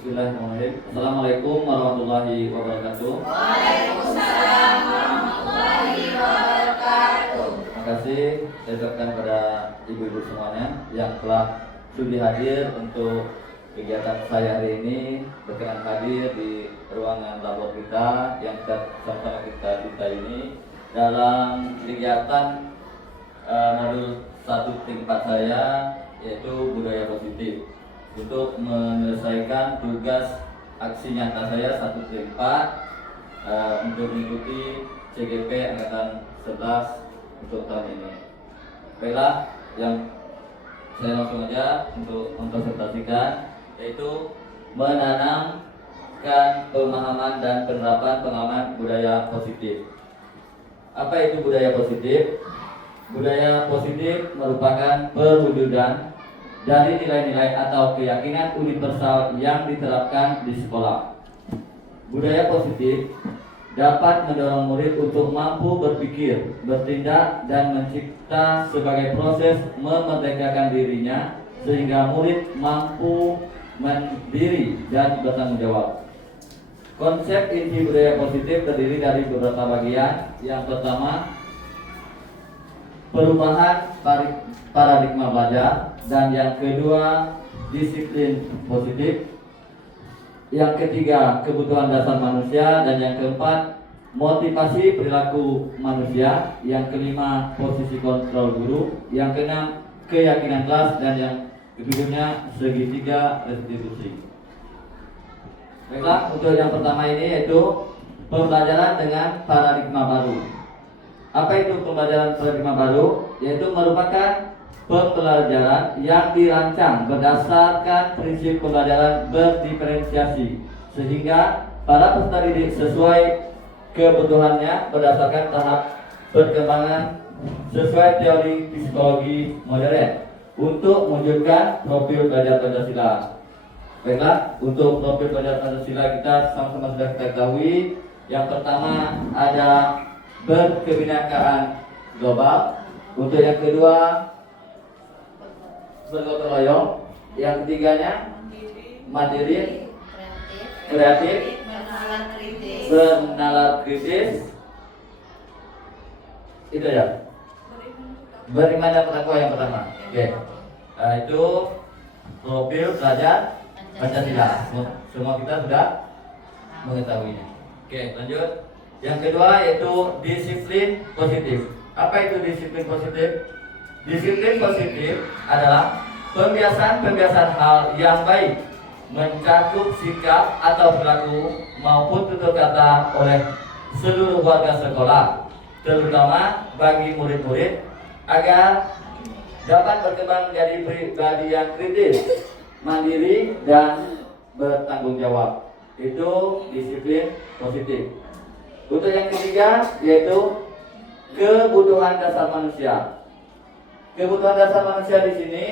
Bismillahirrahmanirrahim. Assalamualaikum warahmatullahi wabarakatuh. Waalaikumsalam warahmatullahi wabarakatuh. Terima kasih saya ucapkan kepada ibu-ibu semuanya yang telah sudi hadir untuk kegiatan saya hari ini, berkenan hadir di ruangan labor kita yang sama-sama kita cintai ini dalam kegiatan modul 1.4 saya, yaitu budaya positif, untuk menyelesaikan tugas aksi nyata saya 1.4 untuk mengikuti CGP Angkatan 11 untuk tahun ini. Baiklah, yang saya langsung aja untuk mempresentasikan, yaitu menanamkan pemahaman dan penerapan pengalaman budaya positif. Apa itu budaya positif? Budaya positif merupakan perwujudan dari nilai-nilai atau keyakinan universal yang diterapkan di sekolah. Budaya positif dapat mendorong murid untuk mampu berpikir, bertindak, dan mencipta sebagai proses memerdekakan dirinya sehingga murid mampu mandiri dan bertanggung jawab. Konsep inti budaya positif terdiri dari beberapa bagian. Yang pertama, perubahan paradigma belajar, dan yang kedua, disiplin positif. Yang ketiga, kebutuhan dasar manusia, dan yang keempat, motivasi perilaku manusia. Yang kelima, posisi kontrol guru. Yang keenam, keyakinan kelas, dan yang ketujuhnya, segitiga restitusi. Baiklah, untuk yang pertama ini yaitu pembelajaran dengan paradigma baru. Apa itu pembelajaran paradigma baru? Yaitu merupakan pembelajaran yang dirancang berdasarkan prinsip pembelajaran berdiferensiasi, sehingga para peserta didik sesuai kebutuhannya berdasarkan tahap perkembangan sesuai teori psikologi modern untuk mewujudkan profil belajar Pancasila. Baiklah, untuk profil belajar Pancasila kita sama-sama sudah kita ketahui. Yang pertama ada berkebinekaan global. Untuk yang kedua, bergotong royong. Yang ketiganya, mandiri, kreatif, bernalar kritis. Itu ya. Beriman dan bertakwa yang pertama. Oke. Nah, itu profil belajar Pancasila. Semua kita sudah mengetahuinya. Oke, lanjut. Yang kedua yaitu disiplin positif. Apa itu disiplin positif? Disiplin positif adalah pembiasaan hal yang baik, mencakup sikap atau perilaku maupun tutur kata oleh seluruh warga sekolah, terutama bagi murid-murid, agar dapat berkembang menjadi pribadi yang kritis, mandiri, dan bertanggung jawab. Itu disiplin positif. Untuk yang ketiga yaitu kebutuhan dasar manusia. Kebutuhan dasar manusia di sini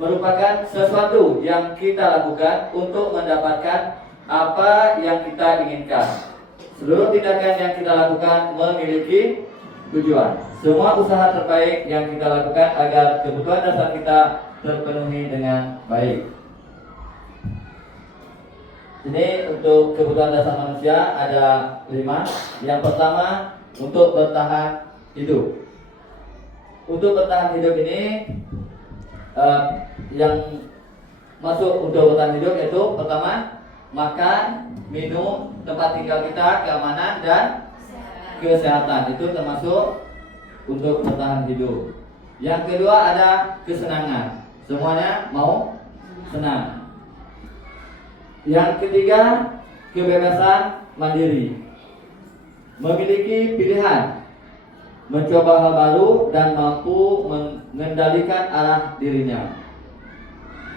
merupakan sesuatu yang kita lakukan untuk mendapatkan apa yang kita inginkan. Seluruh tindakan yang kita lakukan memiliki tujuan. Semua usaha terbaik yang kita lakukan agar kebutuhan dasar kita terpenuhi dengan baik. Ini untuk kebutuhan dasar manusia ada 5. Yang pertama, untuk bertahan hidup. Untuk bertahan hidup ini yang masuk untuk bertahan hidup yaitu pertama, makan, minum, tempat tinggal kita, keamanan, dan kesehatan. Itu termasuk untuk bertahan hidup. Yang kedua ada kesenangan. Semuanya mau senang. Yang ketiga, kebebasan mandiri. Memiliki pilihan, mencoba hal baru, dan mampu mengendalikan arah dirinya.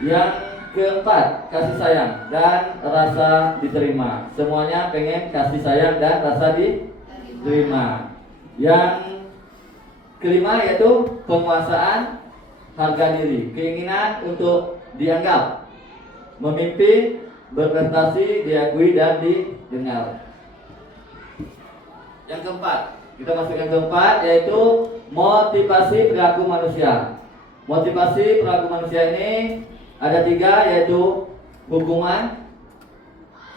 Yang keempat, kasih sayang dan rasa diterima. Semuanya pengen kasih sayang dan rasa diterima. Yang kelima yaitu penguasaan harga diri, keinginan untuk dianggap, memimpin, berprestasi, diakui, dan didengar. Yang keempat, kita masuk yang keempat yaitu motivasi perilaku manusia. Motivasi perilaku manusia ini ada 3 yaitu hukuman,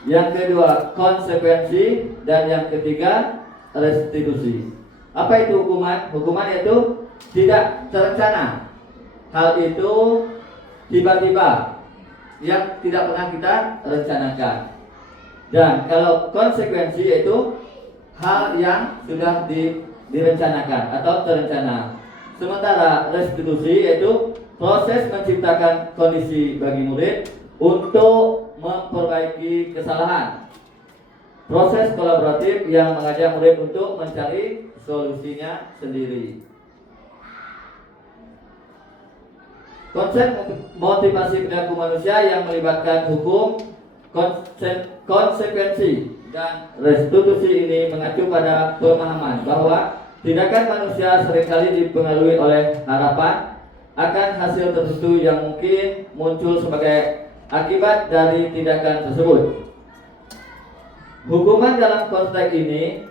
Yang kedua, konsekuensi. Dan yang ketiga, restitusi. Apa itu hukuman? Hukuman itu tidak terencana. Hal itu tiba-tiba yang tidak pernah kita rencanakan. Dan kalau konsekuensi itu hal yang sudah direncanakan atau terencana. Sementara restitusi yaitu proses menciptakan kondisi bagi murid untuk memperbaiki kesalahan. Proses kolaboratif yang mengajak murid untuk mencari solusinya sendiri. Konsep motivasi perilaku manusia yang melibatkan hukum, konsekuensi, dan restitusi ini mengacu pada pemahaman bahwa tindakan manusia seringkali dipengaruhi oleh harapan akan hasil tertentu yang mungkin muncul sebagai akibat dari tindakan tersebut. Hukuman dalam konteks ini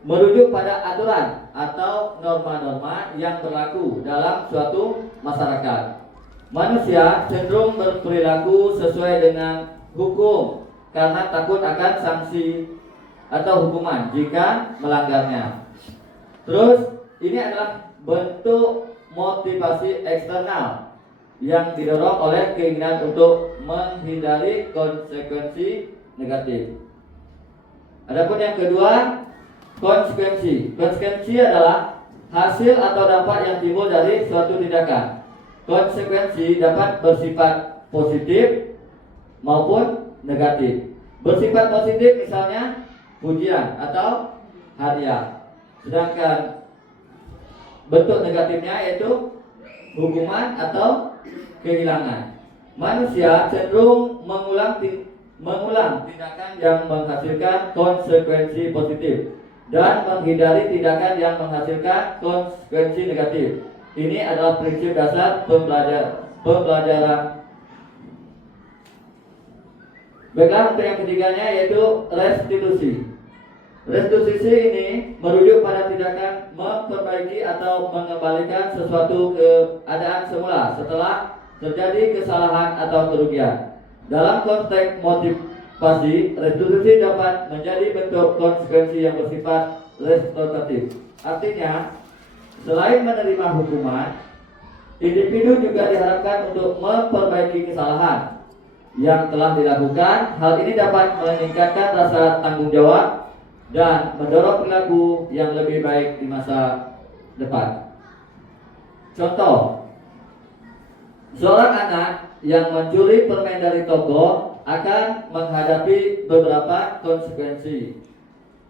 merujuk pada aturan atau norma-norma yang berlaku dalam suatu masyarakat. Manusia cenderung berperilaku sesuai dengan hukum karena takut akan sanksi atau hukuman jika melanggarnya. Terus ini adalah bentuk motivasi eksternal yang didorong oleh keinginan untuk menghindari konsekuensi negatif. Adapun yang kedua, konsekuensi. Konsekuensi adalah hasil atau dampak yang timbul dari suatu tindakan. Konsekuensi dapat bersifat positif maupun negatif. Bersifat positif misalnya pujian atau hadiah. Sedangkan bentuk negatifnya yaitu hukuman atau kehilangan. Manusia cenderung mengulang tindakan yang menghasilkan konsekuensi positif dan menghindari tindakan yang menghasilkan konsekuensi negatif. Ini adalah prinsip dasar pembelajaran. Baiklah, untuk yang ketiganya yaitu restitusi. Restitusi ini merujuk pada tindakan memperbaiki atau mengembalikan sesuatu keadaan semula setelah terjadi kesalahan atau kerugian. Dalam konteks motivasi, restitusi dapat menjadi bentuk konsekuensi yang bersifat restoratif. Artinya, selain menerima hukuman, individu juga diharapkan untuk memperbaiki kesalahan yang telah dilakukan. Hal ini dapat meningkatkan rasa tanggung jawab dan mendorong perilaku yang lebih baik di masa depan. Contoh, seorang anak yang mencuri permen dari toko akan menghadapi beberapa konsekuensi.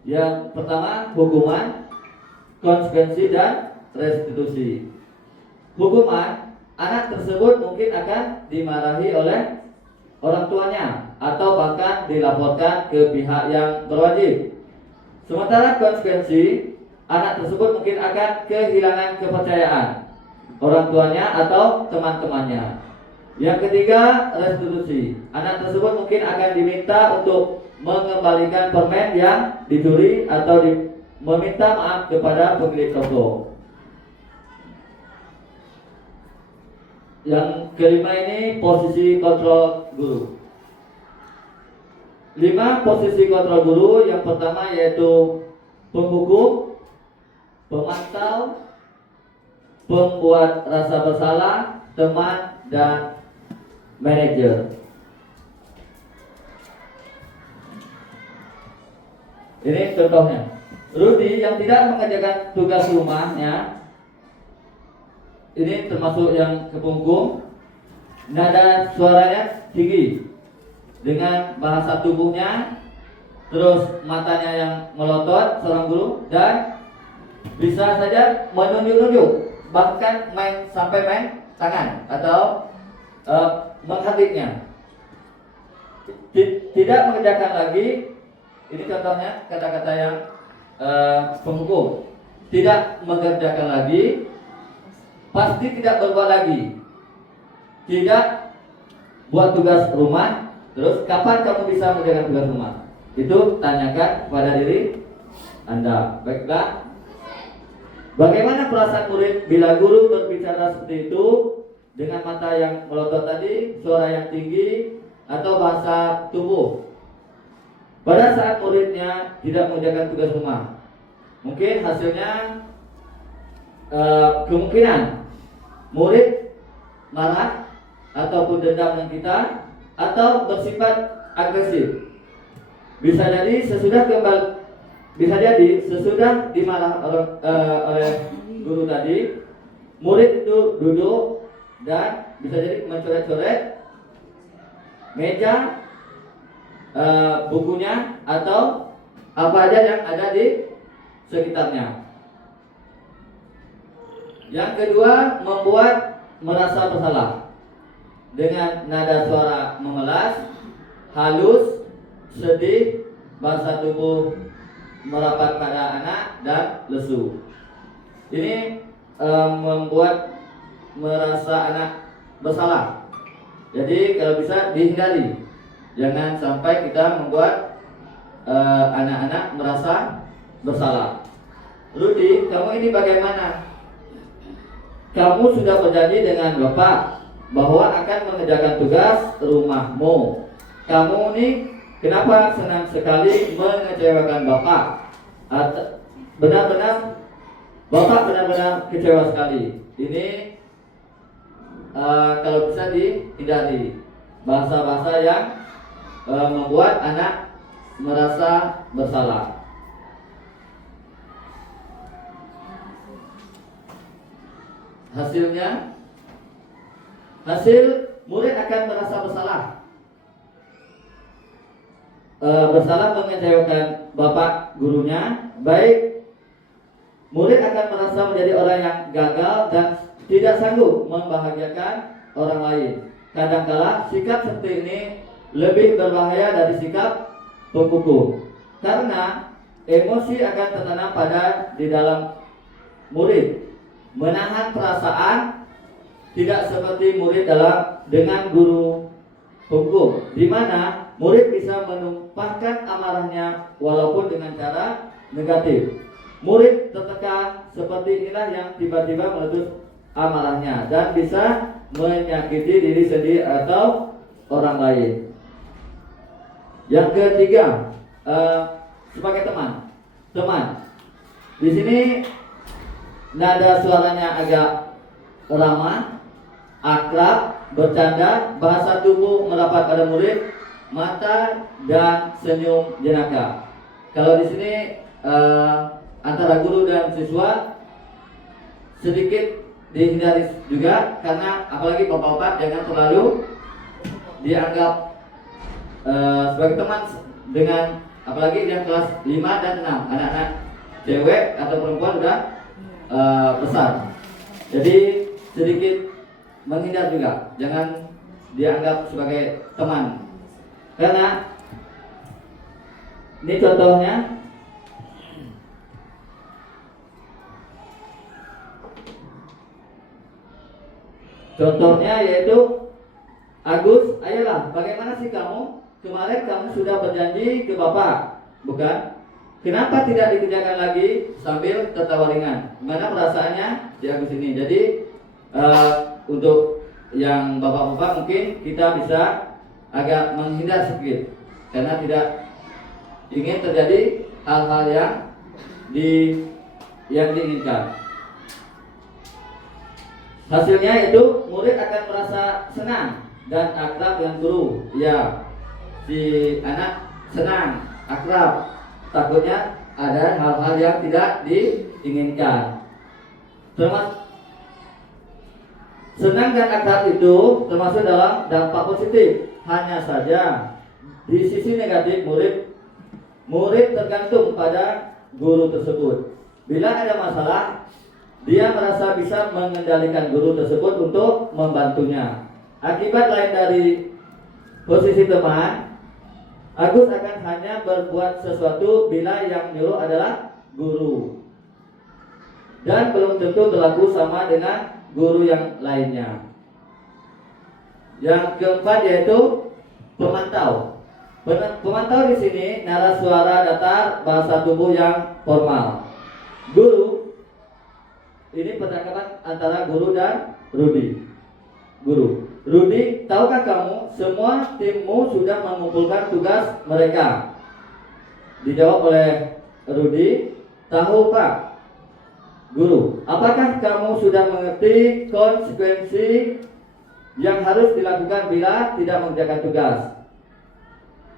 Yang pertama, hukuman, konsekuensi, dan restitusi. Hukuman, anak tersebut mungkin akan dimarahi oleh orang tuanya atau bahkan dilaporkan ke pihak yang berwajib. Sementara konsekuensi, anak tersebut mungkin akan kehilangan kepercayaan orang tuanya atau teman-temannya. Yang ketiga, restitusi. Anak tersebut mungkin akan diminta untuk mengembalikan permen yang dicuri atau meminta maaf kepada pemilik toko. Yang kelima ini posisi kontrol guru. 5 posisi kontrol guru. Yang pertama yaitu penghukum, pemantau, pembuat rasa bersalah, teman, dan manajer. Ini contohnya. Rudy yang tidak mengerjakan tugas rumahnya, ini termasuk yang kepunggung. Nada suaranya tinggi dengan bahasa tubuhnya, terus matanya yang melotot seorang guru, dan bisa saja menunjuk-nunjuk, bahkan sampai main tangan atau menghadiknya. Tidak mengerjakan lagi. Ini contohnya kata-kata yang penghukum. Tidak mengerjakan lagi, pasti tidak berbuat lagi, tidak buat tugas rumah. Terus kapan kamu bisa mengerjakan tugas rumah? Itu tanyakan kepada diri Anda. Baiklah, bagaimana perasaan murid bila guru berbicara seperti itu, dengan mata yang melotot tadi, suara yang tinggi, atau bahasa tubuh pada saat muridnya tidak mengerjakan tugas rumah. Mungkin hasilnya kemungkinan murid marah ataupun dendam dengan kita atau bersifat agresif. Bisa jadi sesudah dimarah oleh guru tadi, murid itu duduk dan bisa jadi mencoret-coret meja, bukunya atau apa aja yang ada di sekitarnya. Yang kedua, membuat merasa bersalah dengan nada suara memelas, halus, sedih, bahasa tubuh merapat pada anak dan lesu. Ini membuat merasa anak bersalah. Jadi kalau bisa dihindari, jangan sampai kita membuat anak-anak merasa bersalah. Rudi, kamu ini bagaimana? Kamu sudah berjanji dengan Bapak bahwa akan mengerjakan tugas rumahmu. Kamu ini kenapa senang sekali mengecewakan Bapak? Bapak benar-benar kecewa sekali. Ini kalau bisa dihindari bahasa-bahasa yang membuat anak merasa bersalah. Hasil murid akan merasa bersalah. Bersalah mengecewakan bapak gurunya, baik murid akan merasa menjadi orang yang gagal dan tidak sanggup membahagiakan orang lain. Kadangkala sikap seperti ini lebih berbahaya dari sikap pemukul, karena emosi akan tertanam di dalam murid. Menahan perasaan tidak seperti murid dengan guru hukum, di mana murid bisa menumpahkan amarahnya walaupun dengan cara negatif. Murid tertekan seperti inilah yang tiba-tiba meletus amarahnya dan bisa menyakiti diri sendiri atau orang lain. Yang ketiga, sebagai teman. Di sini nada suaranya agak ramah, akrab, bercanda, bahasa tubuh merapat pada murid, mata dan senyum jenaka. Kalau di sini antara guru dan siswa sedikit dihindari juga, karena apalagi bapak-bapak jangan terlalu dianggap sebagai teman dengan, apalagi yang kelas 5 dan 6, anak-anak cewek atau perempuan sudah besar. Jadi sedikit menghindar juga, jangan dianggap sebagai teman. Karena ini contohnya yaitu, Agus, ayolah, bagaimana sih kamu? Kemarin kamu sudah berjanji ke Bapak, bukan? Kenapa tidak dikerjakan lagi? Sambil tertawa ringan. Gimana perasaannya di Agus ini? Jadi untuk yang bapak-bapak mungkin kita bisa agak menghindar sedikit, karena tidak ingin terjadi hal-hal yang diinginkan. Hasilnya itu murid akan merasa senang dan akrab dengan guru. Ya, si anak senang, akrab, takutnya ada hal-hal yang tidak diinginkan. Termasuk senang dan akrab itu termasuk dalam dampak positif. Hanya saja di sisi negatif, murid tergantung pada guru tersebut. Bila ada masalah, dia merasa bisa mengendalikan guru tersebut untuk membantunya. Akibat lain dari posisi teman, Agus akan hanya berbuat sesuatu bila yang nyuruh adalah guru, dan belum tentu berlaku sama dengan guru yang lainnya. Yang keempat yaitu pemantau. Pemantau di sini nada suara datar, bahasa tubuh yang formal. Guru, ini percakapan antara guru dan Rudi. Guru. Rudi, tahukah kamu semua timmu sudah mengumpulkan tugas mereka? Dijawab oleh Rudi, tahu Pak. Guru, apakah kamu sudah mengerti konsekuensi yang harus dilakukan bila tidak mengerjakan tugas?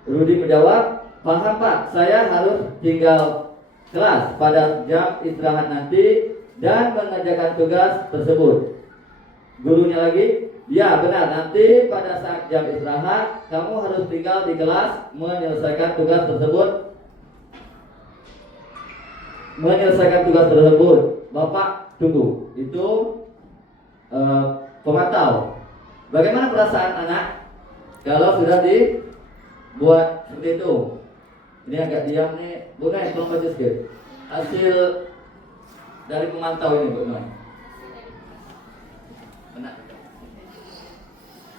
Rudi menjawab, paham Pak, saya harus tinggal kelas pada jam istirahat nanti dan mengerjakan tugas tersebut. Gurunya lagi, ya benar, nanti pada saat jam istirahat kamu harus tinggal di kelas menyelesaikan tugas tersebut. Bapak tunggu. Itu pemantau. Bagaimana perasaan anak kalau sudah dibuat seperti itu? Ini agak diam nih, Bu Nay, tolong baca sedikit hasil dari pemantau ini, Bu Nay. Benar.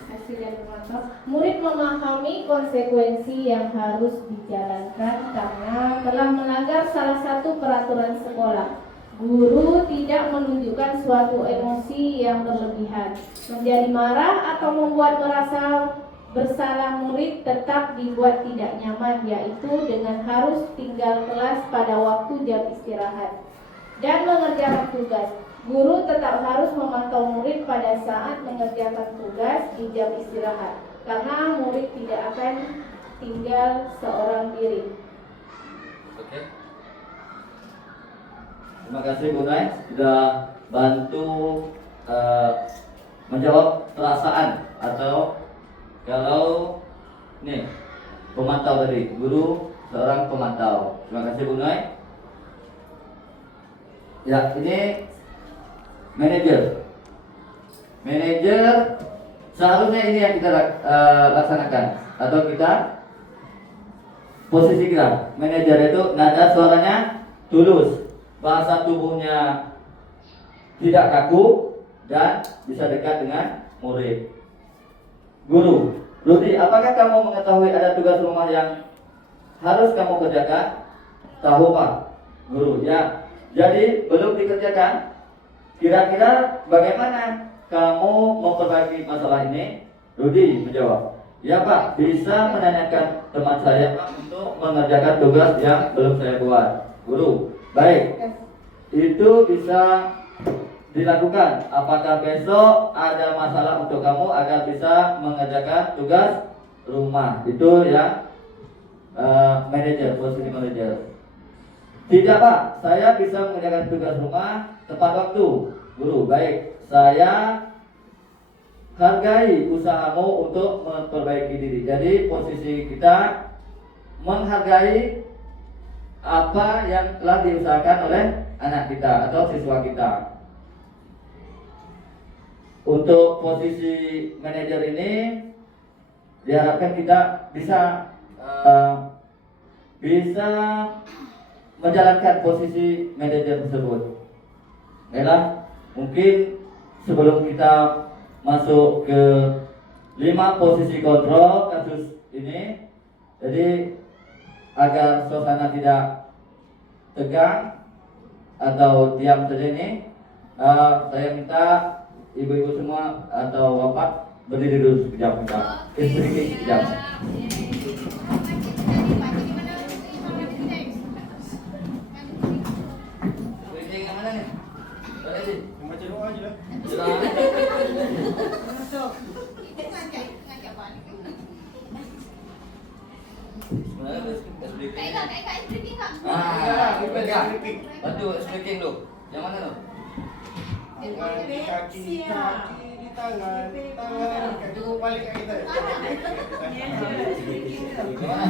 Hasil dari pemantau, murid memahami konsekuensi yang harus dijalankan karena telah melanggar salah satu peraturan sekolah. Guru tidak menunjukkan suatu emosi yang berlebihan, menjadi marah atau membuat merasa bersalah. Murid tetap dibuat tidak nyaman, yaitu dengan harus tinggal kelas pada waktu jam istirahat dan mengerjakan tugas. Guru tetap harus memantau murid pada saat mengerjakan tugas di jam istirahat, karena murid tidak akan tinggal seorang diri. Oke. Terima kasih Bu Nay sudah bantu menjawab perasaan atau kalau nih pemantau tadi, guru seorang pemantau. Terima kasih Bu Nay. Ya, ini manajer. Manajer seharusnya ini yang kita laksanakan atau kita posisi kita. Manajer itu nada suaranya tulus, bahasa tubuhnya tidak kaku dan bisa dekat dengan murid. Guru, Rudi, apakah kamu mengetahui ada tugas rumah yang harus kamu kerjakan? Tahu Pak. Guru, ya. Jadi belum dikerjakan. Kira-kira bagaimana kamu memperbaiki masalah ini? Rudi menjawab, ya Pak, bisa menanyakan teman saya Pak untuk mengerjakan tugas yang belum saya buat. Guru, baik, itu bisa dilakukan. Apakah besok ada masalah untuk kamu agar bisa mengerjakan tugas rumah? Itu ya, manajer, posisi manajer. Tidak Pak, saya bisa mengerjakan tugas rumah tepat waktu. Guru, baik, saya hargai usahamu untuk memperbaiki diri. Jadi posisi kita menghargai apa yang telah diusahakan oleh anak kita atau siswa kita. Untuk posisi manajer ini diharapkan kita bisa menjalankan posisi manajer tersebut. Baiklah, mungkin sebelum kita masuk ke 5 posisi kontrol kasus ini, jadi agar suasana tidak tegang atau diam saja ini, saya minta ibu-ibu semua atau bapak berdiri dulu sekejap, kita istirahat sekejap. Baca doa aja lah. Bantu speaking dulu. Yang mana tuh? Kaki di tangan, kaki balik ke kita. Gimana?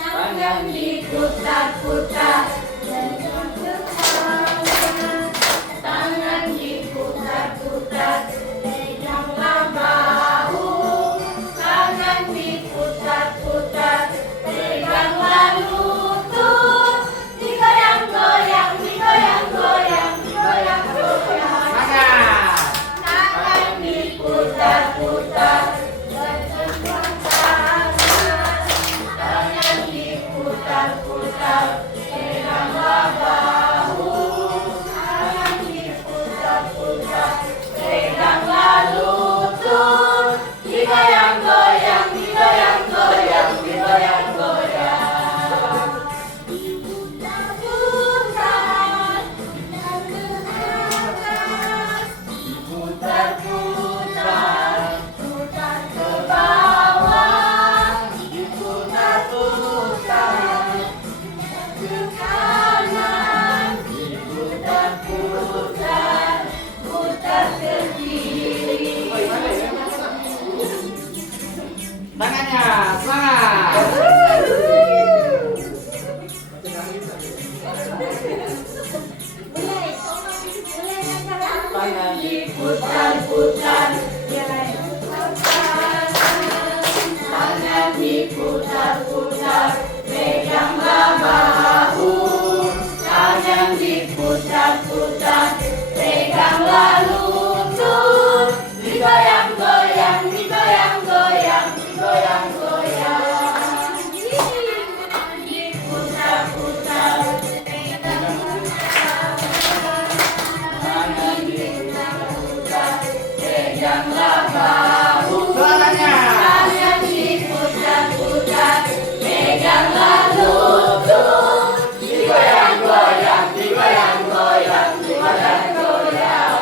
Tangan diputar-putar, Tangannya, semangat. Tangan Diputar-putar, tangan diputar-putar, peganglah bahu. Tangan diputar-putar, peganglah lutut. Digoyang-goyang, digoyang-goyang, digoyang-goyang. Diputar-putar, tangan diputar-putar, peganglah bahu. suaranya. Tangan diputar-putar, peganglah lutut. Digoyang-goyang, digoyang-goyang, digoyang-goyang.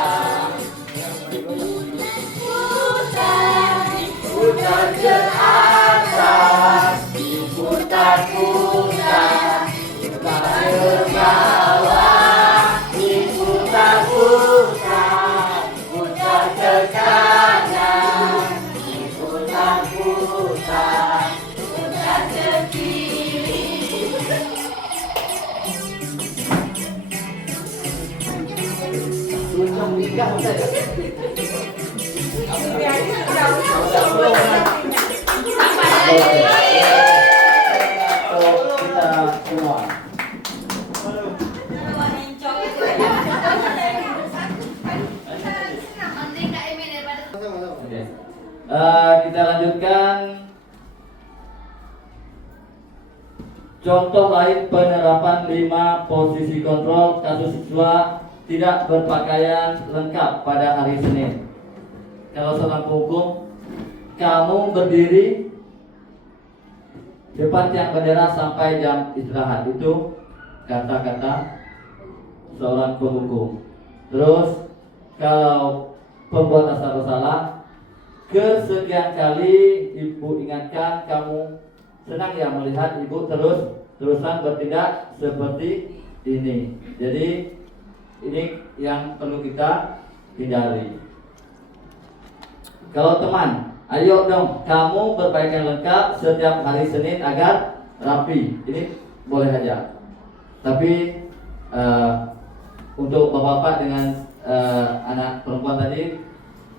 Putar ke atas, diputar-putar, putar ke bawah, diputar-putar, putar ke kanan, diputar-putar, putar ke kiri. Tunjuk nikah saya. Kita semua. Oke. Kita lanjutkan. Contoh lain penerapan 5 posisi kontrol kasus siswa tidak berpakaian lengkap pada hari Senin. Kalau seorang hukum, kamu berdiri depan tiang bendera sampai jam istirahat. Itu kata-kata seorang penghukum. Terus kalau pembuat rasa bersalah, kesekian kali ibu ingatkan kamu senang ya melihat ibu terusan bertindak seperti ini. Jadi ini yang perlu kita hindari. Kalau teman, ayo dong kamu berpakaian lengkap setiap hari Senin agar rapi. Ini boleh aja. Tapi untuk bapak-bapak dengan anak perempuan tadi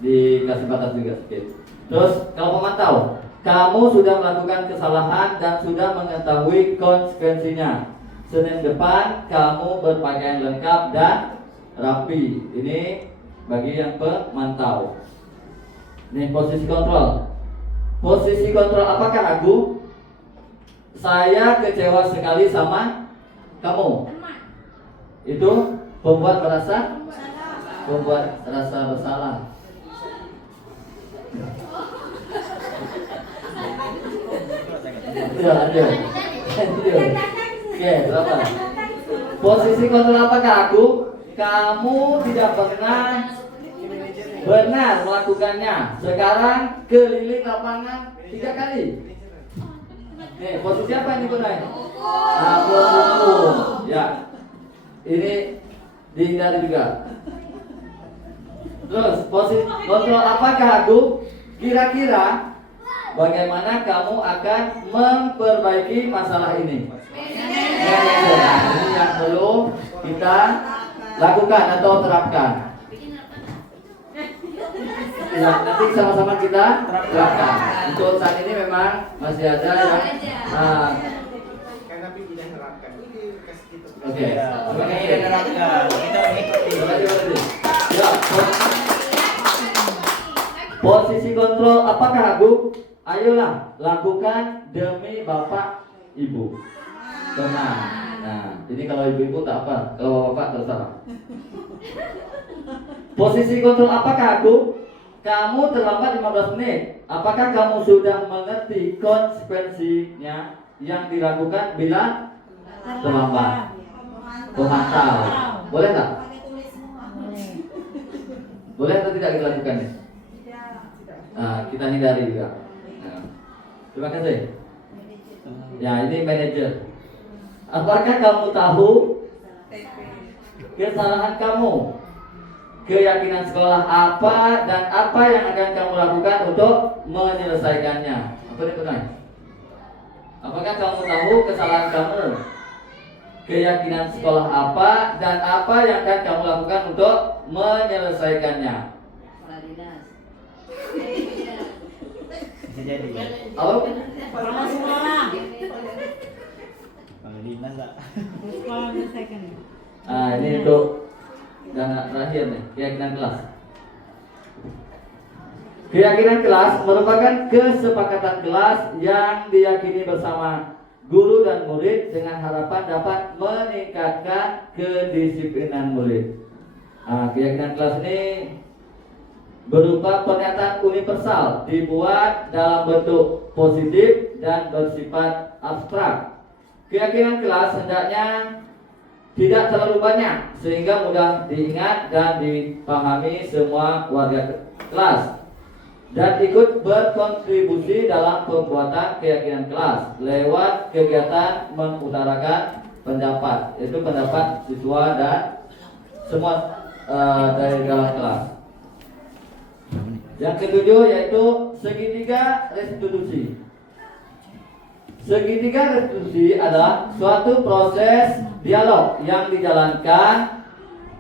dikasih batas juga sedikit. Terus kalau pemantau, kamu sudah melakukan kesalahan dan sudah mengetahui konsekuensinya. Senin depan kamu berpakaian lengkap dan rapi. Ini bagi yang pemantau. Ini posisi kontrol. Posisi kontrol apakah aku? Saya kecewa sekali sama kamu. Itu membuat rasa bersalah. Ya, lanjut. Oke, berapa? Posisi kontrol apakah aku? Kamu tidak pernah benar melakukannya. Sekarang keliling lapangan 3 kali. Nih, posisi apa ini Bunai? Buku. Ya. Ini dihindari juga. Terus posisi kontrol apakah aku? Kira-kira bagaimana kamu akan memperbaiki masalah ini? Ini yang perlu kita lakukan atau terapkan. Ya, nanti sama-sama kita terapkan. Untuk saat ini memang masih ada yang Karena tidak menerapkan. Ini kasih kita. oke. Terima kasih. Kita mengikuti. Terima kasih. Ya, posisi kontrol apakah aku? Ayolah lakukan demi bapak ibu. Tenang. Nah, ini kalau ibu-ibu tak apa, kalau bapak terserah. Posisi kontrol apakah aku? Kamu terlambat 15 menit. Apakah kamu sudah mengerti konsekuensinya yang dilakukan bila terlambat? Pemantau. Boleh tak? Boleh atau tidak kita lakukan? Nah, kita hindari juga. Nah, terima kasih. Ya, ini manajer. Apakah kamu tahu kesalahan kamu? keyakinan sekolah apa dan apa yang akan kamu lakukan untuk menyelesaikannya. Apa itu pertanyaan? Apakah kamu tahu kesalahan kamu? Keyakinan sekolah apa dan apa yang akan kamu lakukan untuk menyelesaikannya? Bisa jadi. Halo? Sama sekolah. Kalau dinas tak. Sekolah menyelesaikan. Ini untuk dana terakhir nih, keyakinan kelas. Keyakinan kelas merupakan kesepakatan kelas yang diyakini bersama guru dan murid dengan harapan dapat meningkatkan kedisiplinan murid. Keyakinan kelas ini berupa pernyataan universal dibuat dalam bentuk positif dan bersifat abstrak. Keyakinan kelas hendaknya tidak terlalu banyak sehingga mudah diingat dan dipahami semua warga kelas dan ikut berkontribusi dalam pembuatan keyakinan kelas lewat kegiatan mengutarakan pendapat, yaitu pendapat siswa dan semua dari dalam kelas. Yang ketujuh yaitu segitiga restitusi. Segitiga restitusi adalah suatu proses dialog yang dijalankan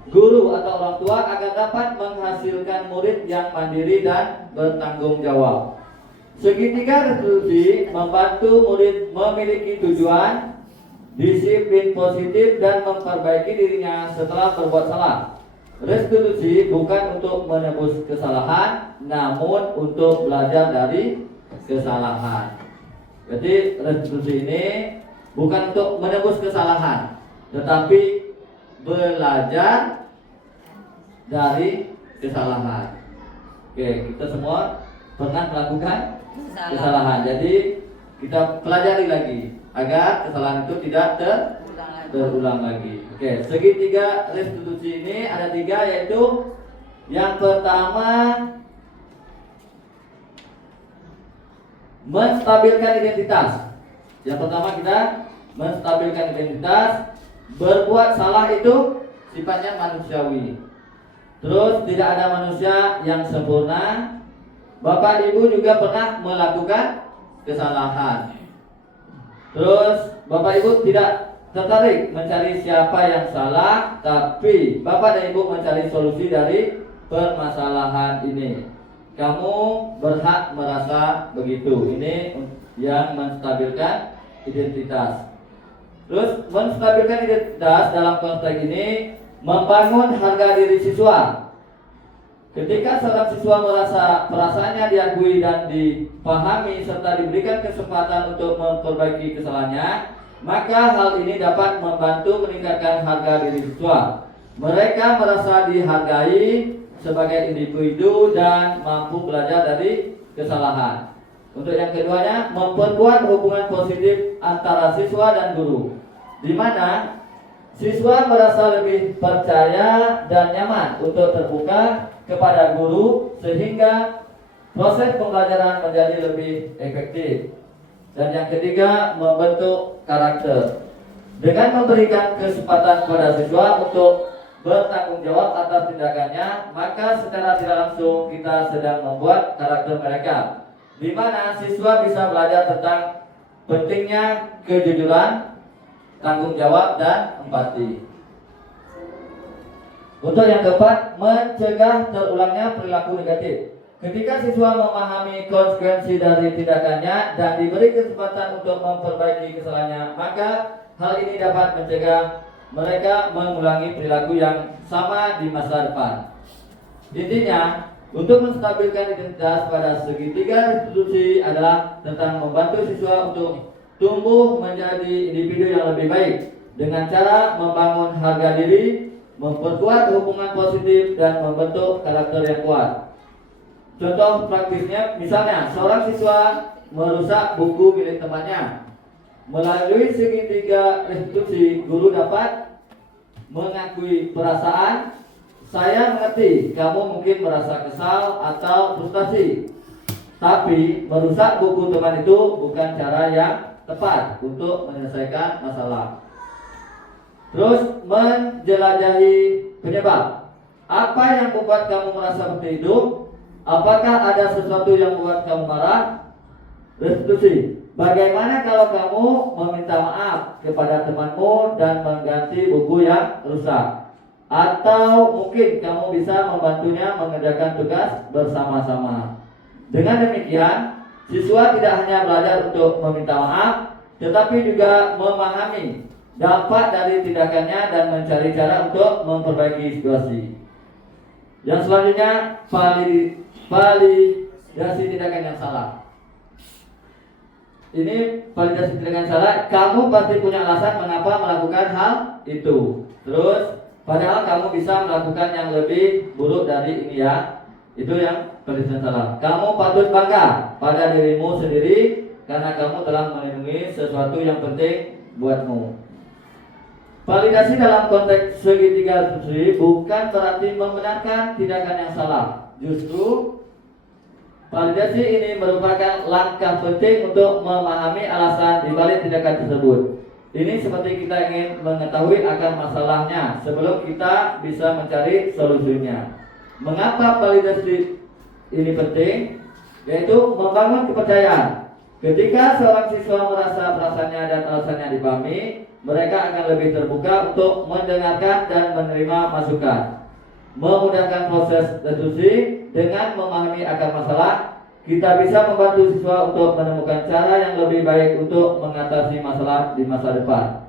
guru atau orang tua agar dapat menghasilkan murid yang mandiri dan bertanggung jawab. Segitiga restitusi membantu murid memiliki tujuan, disiplin positif dan memperbaiki dirinya setelah berbuat salah. Restitusi bukan untuk menebus kesalahan, namun untuk belajar dari kesalahan. Jadi restitusi ini bukan untuk menebus kesalahan, tetapi belajar dari kesalahan. Oke, kita semua pernah melakukan kesalahan. Jadi kita pelajari lagi agar kesalahan itu tidak terulang lagi. Oke, segitiga restitusi ini ada 3, yaitu yang pertama menstabilkan identitas. Yang pertama kita menstabilkan identitas. Berbuat salah itu sifatnya manusiawi. Terus tidak ada manusia yang sempurna. Bapak ibu juga pernah melakukan kesalahan. Terus bapak ibu tidak tertarik mencari siapa yang salah, tapi bapak dan ibu mencari solusi dari permasalahan ini. Kamu berhak merasa begitu. Ini yang menstabilkan identitas. Terus menstabilkan identitas dalam konteks ini membangun harga diri siswa. Ketika seorang siswa merasa perasaannya diakui dan dipahami serta diberikan kesempatan untuk memperbaiki kesalahannya, maka hal ini dapat membantu meningkatkan harga diri siswa. Mereka merasa dihargai sebagai individu dan mampu belajar dari kesalahan. Untuk yang keduanya, memperkuat hubungan positif antara siswa dan guru, di mana siswa merasa lebih percaya dan nyaman untuk terbuka kepada guru sehingga proses pembelajaran menjadi lebih efektif. Dan yang ketiga, membentuk karakter. Dengan memberikan kesempatan kepada siswa untuk bertanggung jawab atas tindakannya, maka secara tidak langsung kita sedang membuat karakter mereka, di mana siswa bisa belajar tentang pentingnya kejujuran, tanggung jawab, dan empati. Untuk yang keempat, mencegah terulangnya perilaku negatif. Ketika siswa memahami konsekuensi dari tindakannya dan diberi kesempatan untuk memperbaiki kesalahannya, maka hal ini dapat mencegah mereka mengulangi perilaku yang sama di masa depan. Intinya, untuk menstabilkan identitas pada segitiga restitusi adalah tentang membantu siswa untuk tumbuh menjadi individu yang lebih baik dengan cara membangun harga diri, memperkuat hubungan positif, dan membentuk karakter yang kuat. Contoh praktisnya, misalnya seorang siswa merusak buku milik temannya. Melalui segitiga restitusi, guru dapat mengakui perasaan, saya mengerti kamu mungkin merasa kesal atau frustasi, tapi merusak buku teman itu bukan cara yang tepat untuk menyelesaikan masalah. Terus menjelajahi penyebab. Apa yang membuat kamu merasa seperti itu? Apakah ada sesuatu yang membuat kamu marah? Restitusi. Bagaimana kalau kamu meminta maaf kepada temanmu dan mengganti buku yang rusak? Atau mungkin kamu bisa membantunya mengerjakan tugas bersama-sama. Dengan demikian, siswa tidak hanya belajar untuk meminta maaf, tetapi juga memahami dampak dari tindakannya dan mencari cara untuk memperbaiki situasi. Yang selanjutnya, validasi tindakan yang salah. Ini validasi tindakan yang salah. Kamu pasti punya alasan mengapa melakukan hal itu. Terus, padahal kamu bisa melakukan yang lebih buruk dari ini ya. Itu yang validasi yang salah. Kamu patut bangga pada dirimu sendiri karena kamu telah melindungi sesuatu yang penting buatmu. Validasi dalam konteks segitiga restitusi bukan berarti membenarkan tindakan yang salah. Justru validasi ini merupakan langkah penting untuk memahami alasan dibalik tindakan tersebut. Ini seperti kita ingin mengetahui akan masalahnya sebelum kita bisa mencari solusinya. Mengapa validasi ini penting? Yaitu membangun kepercayaan. Ketika seorang siswa merasa perasaannya dan alasannya dipahami, mereka akan lebih terbuka untuk mendengarkan dan menerima masukan. Memudahkan proses restitusi dengan memahami akar masalah, kita bisa membantu siswa untuk menemukan cara yang lebih baik untuk mengatasi masalah di masa depan.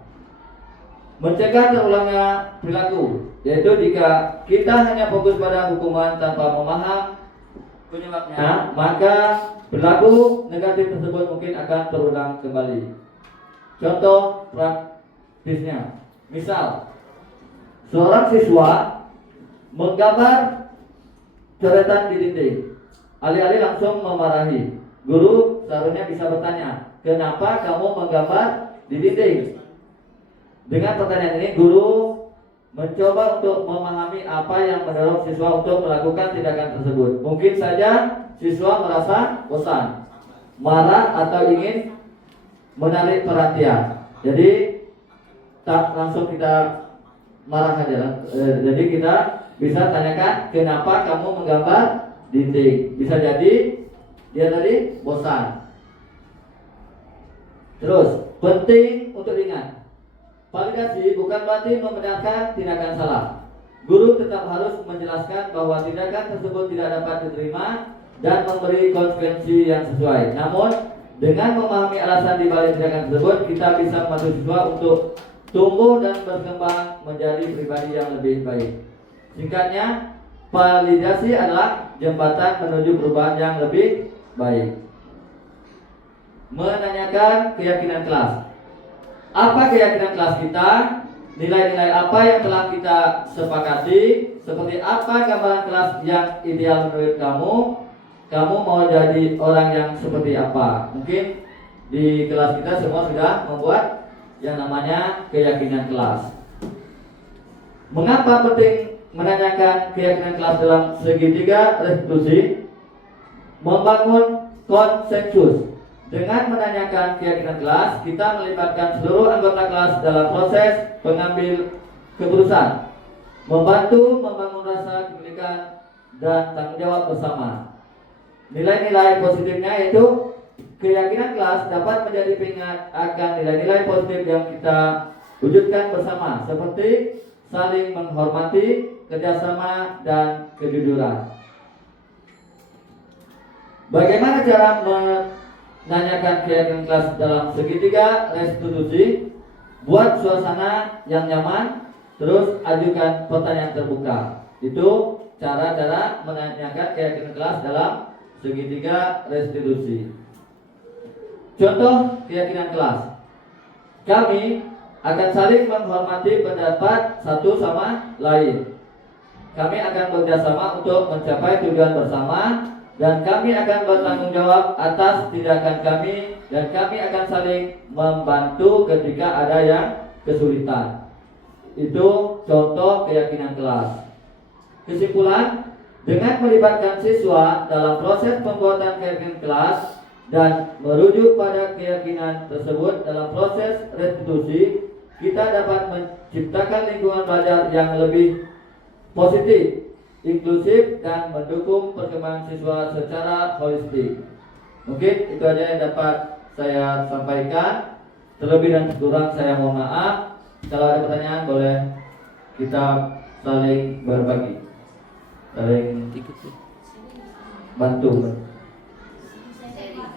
Mencegah terulangnya perilaku, yaitu jika kita hanya fokus pada hukuman tanpa memaham penyebabnya, maka perilaku negatif tersebut mungkin akan terulang kembali. Contoh praktisnya, misal seorang siswa menggambar coretan di dinding, alih-alih langsung memarahi. Guru seharusnya bisa bertanya, kenapa kamu menggambar di dinding? Dengan pertanyaan ini, guru mencoba untuk memahami apa yang mendorong siswa untuk melakukan tindakan tersebut. Mungkin saja siswa merasa bosan, marah, atau ingin menarik perhatian. Jadi tak langsung kita marah saja. Jadi kita bisa tanyakan, kenapa kamu menggambar dinding? Bisa jadi dia tadi bosan. Terus penting untuk diingat, validasi bukan berarti membenarkan tindakan salah. Guru tetap harus menjelaskan bahwa tindakan tersebut tidak dapat diterima dan memberi konsekuensi yang sesuai. Namun, dengan memahami alasan di balik tindakan tersebut, kita bisa membantu siswa untuk tumbuh dan berkembang menjadi pribadi yang lebih baik. Singkatnya, validasi adalah jembatan menuju perubahan yang lebih baik. Menanyakan keyakinan kelas. Apa keyakinan kelas kita? Nilai-nilai apa yang telah kita sepakati? Seperti apa gambaran kelas yang ideal menurut kamu? Kamu mau jadi orang yang seperti apa? Mungkin di kelas kita semua sudah membuat yang namanya keyakinan kelas. Mengapa penting menanyakan keyakinan kelas dalam segitiga restitusi? Membangun konsensus. Dengan menanyakan keyakinan kelas, kita melibatkan seluruh anggota kelas dalam proses pengambil keputusan, membantu membangun rasa kepemilikan dan tanggung jawab bersama. Nilai-nilai positifnya yaitu keyakinan kelas dapat menjadi pengingat akan nilai-nilai positif yang kita wujudkan bersama, seperti saling menghormati, kerjasama, dan kejujuran. Bagaimana cara menanyakan keyakinan kelas dalam segitiga restitusi? Buat suasana yang nyaman, terus ajukan pertanyaan terbuka. Itu cara-cara menanyakan keyakinan kelas dalam segitiga restitusi. Contoh keyakinan kelas. Kami akan saling menghormati pendapat satu sama lain. Kami akan bekerjasama untuk mencapai tujuan bersama, dan kami akan bertanggung jawab atas tindakan kami, dan kami akan saling membantu ketika ada yang kesulitan. Itu contoh keyakinan kelas. Kesimpulan, dengan melibatkan siswa dalam proses pembuatan keyakinan kelas dan merujuk pada keyakinan tersebut dalam proses restitusi, kita dapat menciptakan lingkungan belajar yang lebih positif, inklusif, dan mendukung perkembangan siswa secara holistik. Mungkin itu aja yang dapat saya sampaikan. Terlebih dan kurang saya mohon maaf. Kalau ada pertanyaan boleh kita saling berbagi, saling bantu,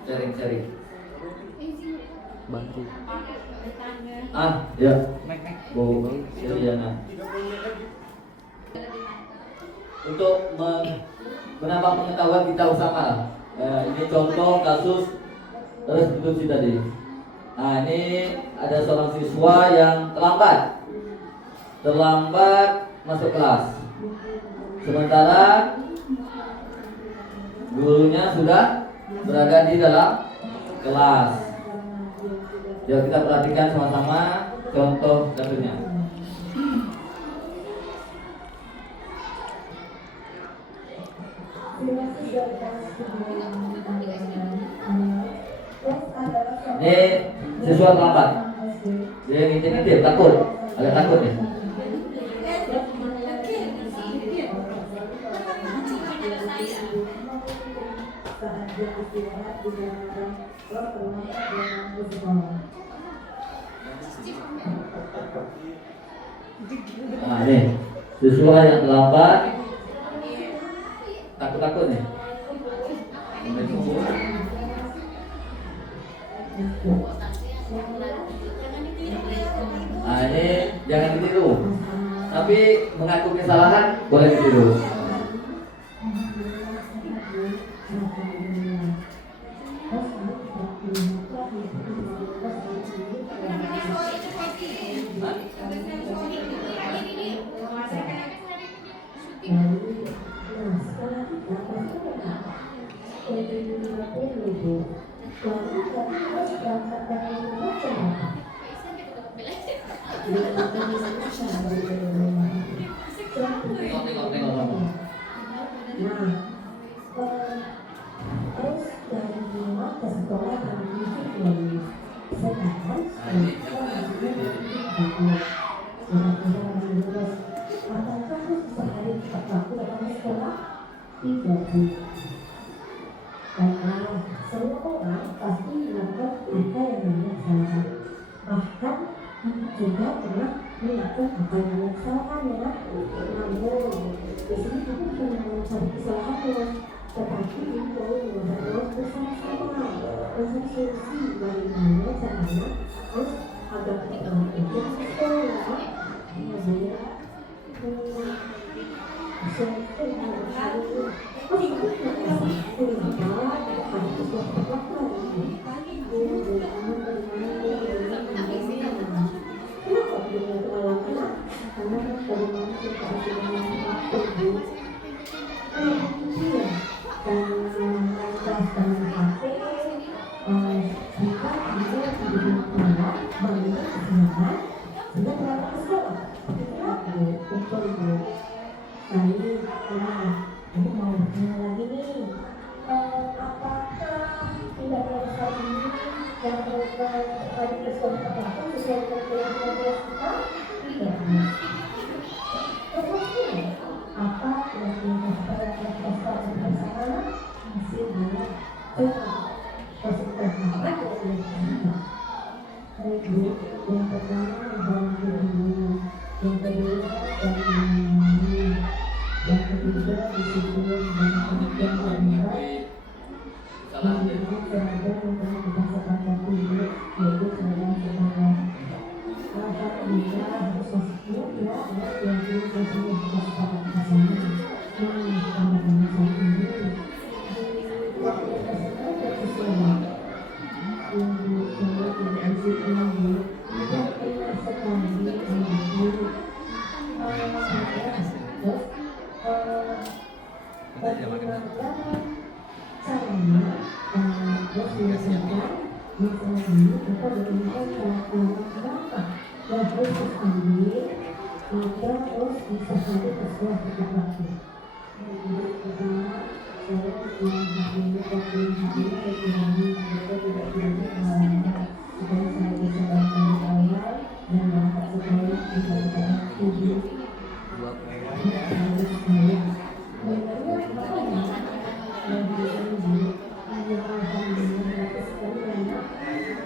sharing. Bantu. Ya, Bu Iriana. Untuk menambah pengetahuan kita bersama. Ini contoh kasus restitusi tadi. Nah, ini ada seorang siswa yang terlambat masuk kelas. Sementara gurunya sudah berada di dalam kelas. Ya, kita perhatikan sama-sama contoh kasusnya. Ini siswa terlambat. Dia ngintip-ngintip, agak takut nih. Nah, nih siswa yang terlambat takut nih. Nah, ini jangan ditiru. Tapi mengaku kesalahan boleh ditiru. Tengok. Karena semua orang pasti melakukan apa yang namanya kesalahan. Bahkan juga pernah melakukan apa yang namanya kesalahan ya. Namun di sini kita bukan mencari kesalahannya, tetapi kita harus bersama-sama mencari solusi bagaimana caranya terus agar kita itu sekolah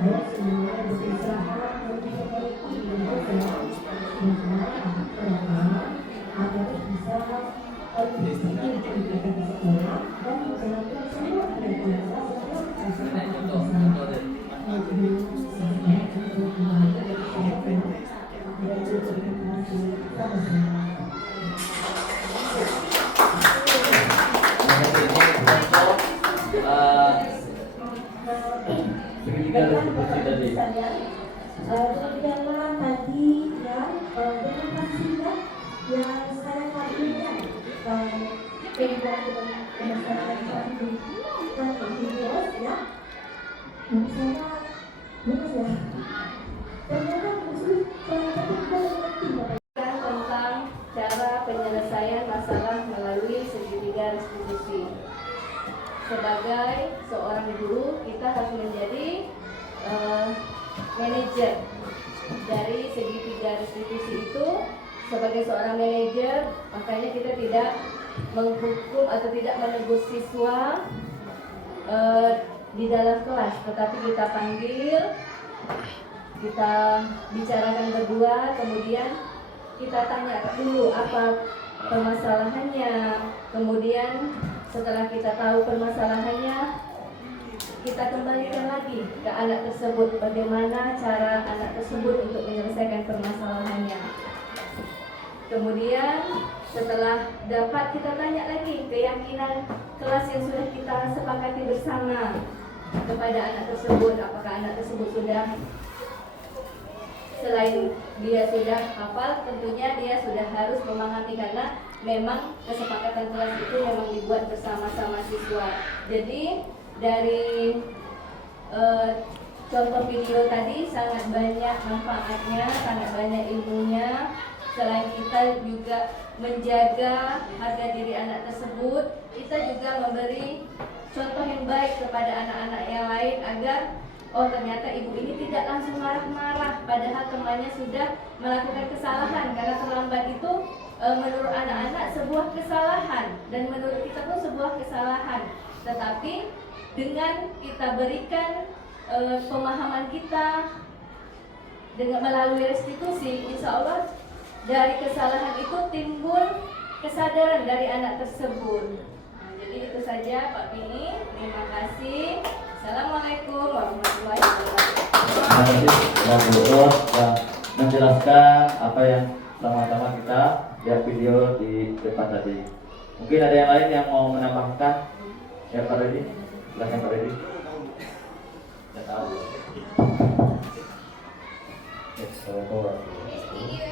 Ayo semuanya beristirahat memperbaiki diri ya. Agar bisa sedikit kegiatan di sekolah dan menjalankan semua segitiga restitusi tadi. Demikianlah tadi ya, terima kasih ya yang saya lakukan kegiatan masyarakat di Kampus ya. Dan saya lulus ya. Ternyata muslim Tentang cara penyelesaian masalah melalui segitiga restitusi. Sebagai seorang guru, kita harus menjadi manajer dari segitiga restitusi itu. Sebagai seorang manajer, makanya kita tidak menghukum atau tidak menegur siswa di dalam kelas, tetapi kita panggil, kita bicarakan berdua, kemudian kita tanya dulu apa permasalahannya, kemudian setelah kita tahu permasalahannya, kita kembalikan lagi ke anak tersebut bagaimana cara anak tersebut untuk menyelesaikan permasalahannya. Kemudian setelah dapat, kita tanya lagi keyakinan kelas yang sudah kita sepakati bersama kepada anak tersebut, apakah anak tersebut sudah, selain dia sudah hafal, tentunya dia sudah harus memahami, karena memang kesepakatan kelas itu memang dibuat bersama-sama siswa. Jadi dari contoh video tadi sangat banyak manfaatnya, sangat banyak ilmunya. Selain kita juga menjaga harga diri anak tersebut, kita juga memberi contoh yang baik kepada anak-anak yang lain agar oh ternyata ibu ini tidak langsung marah-marah padahal temannya sudah melakukan kesalahan, karena terlambat itu menurut anak-anak sebuah kesalahan dan menurut kita pun sebuah kesalahan. Tetapi dengan kita berikan pemahaman kita dengan melalui restitusi, insya Allah dari kesalahan itu timbul kesadaran dari anak tersebut. Nah, jadi itu saja Pak Bini. Terima kasih. Assalamualaikum warahmatullahi wabarakatuh. Terima kasih Pak Guru yang menjelaskan apa yang sama-sama kita lihat video di depan tadi. Mungkin ada yang lain yang mau menambahkan? Ya Pak Redi, silakan Pak Redi. Saya tahu.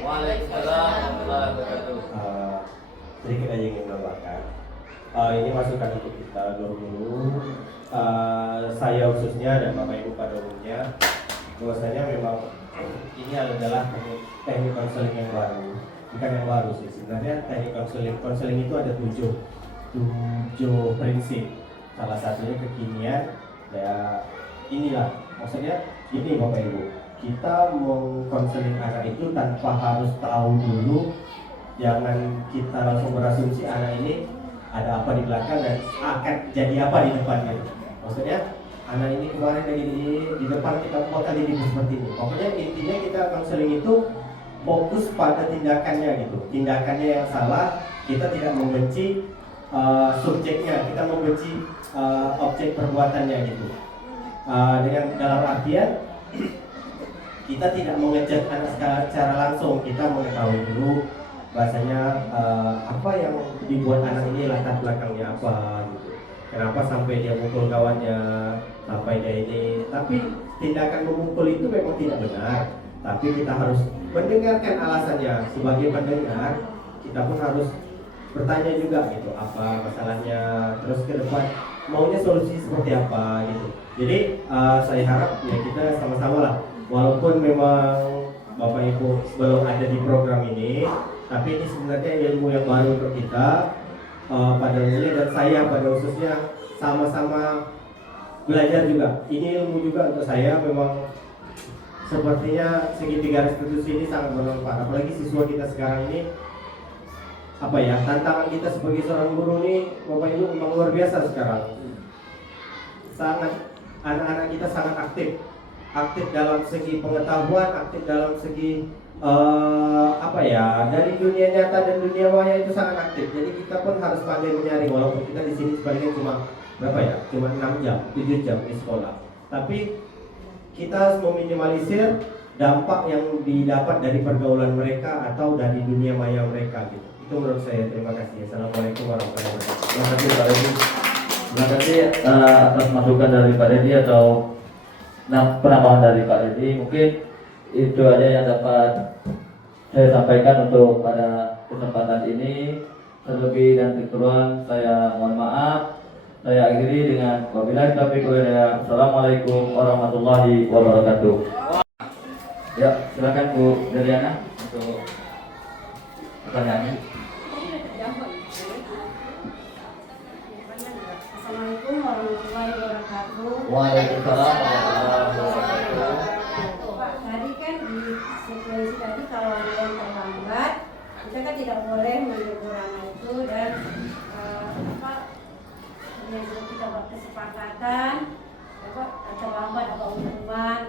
Waalaikumsalam warahmatullahi wabarakatuh. Sedikit aja ingin menambahkan. Ini masukan untuk kita guru-guru, saya khususnya dan Bapak Ibu pada umumnya, bahwasanya memang ini adalah teknik konseling yang baru, bukan yang baru sih sebenarnya. Teknik konseling itu ada tujuh prinsip. Salah satunya kekinian. Ya inilah maksudnya ini Bapak Ibu, kita mau konseling anak itu tanpa harus tahu dulu. Jangan kita langsung berasumsi anak ini ada apa di belakang dan akan jadi apa di depan gitu. Maksudnya anak ini kemarin lagi di depan kita bakal jadi seperti ini. Pokoknya intinya kita konseling itu fokus pada tindakannya gitu. Tindakannya yang salah, kita tidak membenci subjeknya, kita membenci objek perbuatannya gitu. Dengan dalam artian kita tidak mengejek anak secara langsung, kita mengetahui dulu bahasanya apa yang dibuat anak ini, latar belakangnya apa gitu. Kenapa sampai dia mukul kawannya, sampai dia ini. Tapi tindakan memukul itu memang tidak benar. Tapi kita harus mendengarkan alasannya. Sebagai pendengar, kita pun harus bertanya juga gitu, apa masalahnya, terus ke depan maunya solusi seperti apa gitu. Jadi saya harap ya kita sama-sama lah, walaupun memang Bapak Ibu belum ada di program ini, tapi ini sebenarnya ilmu yang baru untuk kita pada umumnya, dan saya pada khususnya sama-sama belajar juga. Ini ilmu juga untuk saya. Memang sepertinya segitiga restitusi ini sangat bermanfaat, apalagi siswa kita sekarang ini. Apa ya, tantangan kita sebagai seorang guru nih Bapak Ibu memang luar biasa sekarang. Sangat, anak-anak kita sangat aktif aktif dalam segi pengetahuan, aktif dalam segi dari dunia nyata dan dunia maya itu sangat aktif. Jadi kita pun harus pandai menyaring, walaupun kita di sini sebaliknya cuma cuma 6 jam, 7 jam di sekolah. Tapi kita harus meminimalisir dampak yang didapat dari pergaulan mereka atau dari dunia maya mereka gitu. Itu menurut saya. Terima kasih. Assalamualaikum warahmatullahi wabarakatuh. Terima kasih Pak Deddy. Terima kasih atas masukan dari Pak Deddy atau penambahan dari Pak Deddy. Mungkin itu aja yang dapat saya sampaikan untuk pada kesempatan ini. Terlebih dan kurang saya mohon maaf. Saya akhiri dengan wabillahi taufiq wal hidayah. Assalamualaikum warahmatullahi wabarakatuh. Ya, silakan Bu Deliana untuk pertanyaannya. Assalamualaikum warahmatullahi wabarakatuh. Waalaikumsalam warahmatullahi wabarakatuh. Pak, tadi kan di sekuensi tadi kalau ada yang terlambat, kita kan tidak boleh menegur anak itu dan yang kita buat kesepakatan, terlambat apa hukuman.